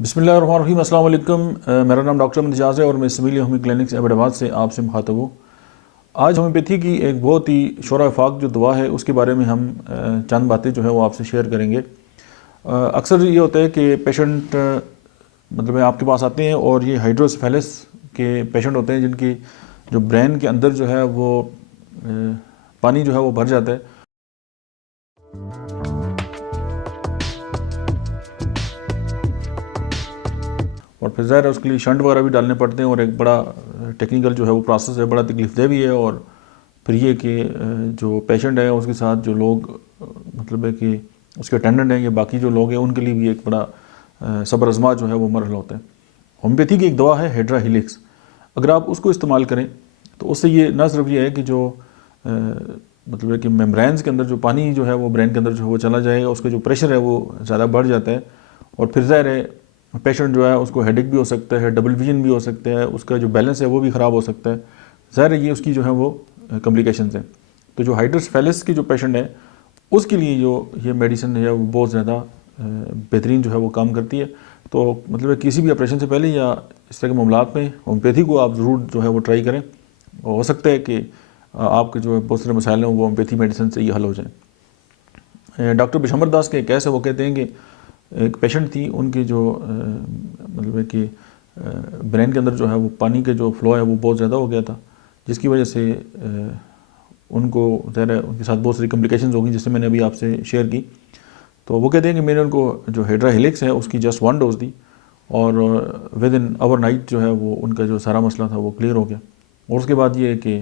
बिस्मिल्लाहिर्रहमानिर्रहीम। अस्सलाम वालेकुम। मेरा नाम डॉक्टर अहमद एजाज है और मैं सिमिलिया क्लिनिक्स अहमदाबाद से आपसे मुखातब हूँ। आज होम्योपैथी की एक बहुत ही शोर-ए-फाक जो दवा है उसके बारे में हम चंद बातें जो है वो आपसे शेयर करेंगे। अक्सर ये होता है कि पेशेंट मतलब आपके पास आते हैं और ये हाइड्रोसेफेलस के पेशेंट होते हैं जिनकी जो ब्रेन के अंदर जो है वो पानी जो है वो भर जाता है। और फिर ज़ाहिर है उसके लिए शंट वगैरह भी डालने पड़ते हैं और एक बड़ा टेक्निकल जो है वो प्रोसेस है, बड़ा तकलीफदेह भी है। और फिर ये कि जो पेशेंट है उसके साथ जो लोग मतलब है कि उसके अटेंडेंट हैं या बाकी जो लोग हैं उनके लिए भी एक बड़ा सब्र आज़मा जो है वो मरहला होता है। होम्योपैथी की एक दवा है हेड्रा हिलिक्स। अगर आप उसको इस्तेमाल करें तो उससे ये न सिर्फ ये है कि जो मतलब है कि मेम्ब्रेन्स के अंदर जो पानी जो है वो ब्रेन के अंदर जो है वो चला जाएगा, उसका जो प्रेशर है वो ज़्यादा बढ़ जाता है और फिर ज़ाहिर है पेशेंट जो है उसको हेडेक भी हो सकता है, डबल विजन भी हो सकता है, उसका जो बैलेंस है वो भी ख़राब हो सकता है। ज़ाहिर है ये उसकी जो है वो कॉम्प्लिकेशंस हैं। तो जो हाइड्रोसेफेलस की जो पेशेंट है उसके लिए जो ये मेडिसिन है वो बहुत ज़्यादा बेहतरीन जो है वो काम करती है। तो मतलब किसी भी ऑपरेशन से पहले या इस तरह के मामलात में होम्योपैथी को आप ज़रूर जो है वो ट्राई करें। हो सकता है कि आपके जो बहुत सारे मसाइल हैं वो होम्योपैथी मेडिसिन से ये हल हो जाए। डॉक्टर बिशमर दास के कैसे वो कहते हैं कि एक पेशेंट थी, उनकी जो मतलब है कि ब्रेन के अंदर जो है वो पानी के जो फ्लो है वो बहुत ज़्यादा हो गया था, जिसकी वजह से उनको ज़ाहिर है उनके साथ बहुत सारी कॉम्प्लिकेशंस हो गई, जिससे मैंने अभी आपसे शेयर की। तो वो कहते हैं कि मैंने उनको जो हेड्रा हेलिक्स है उसकी जस्ट 1 डोज दी और विद इन ओवर नाइट जो है वो उनका जो सारा मसला था वो क्लियर हो गया। और उसके बाद ये है कि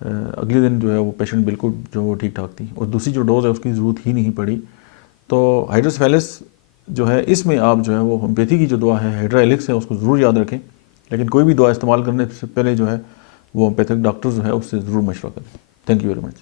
अगले दिन जो है वो पेशेंट बिल्कुल जो वो ठीक ठाक थी और दूसरी जो डोज़ है उसकी ज़रूरत ही नहीं पड़ी। तो हाइड्रोसेफेलस जो है इसमें आप जो है वो होम्योपैथी की जो दवा है हेड्रा हेलिक्स है उसको ज़रूर याद रखें। लेकिन कोई भी दवा इस्तेमाल करने से पहले जो है वो होम्योपैथिक डॉक्टर जो है उससे ज़रूर मशवरा करें। Thank you very much.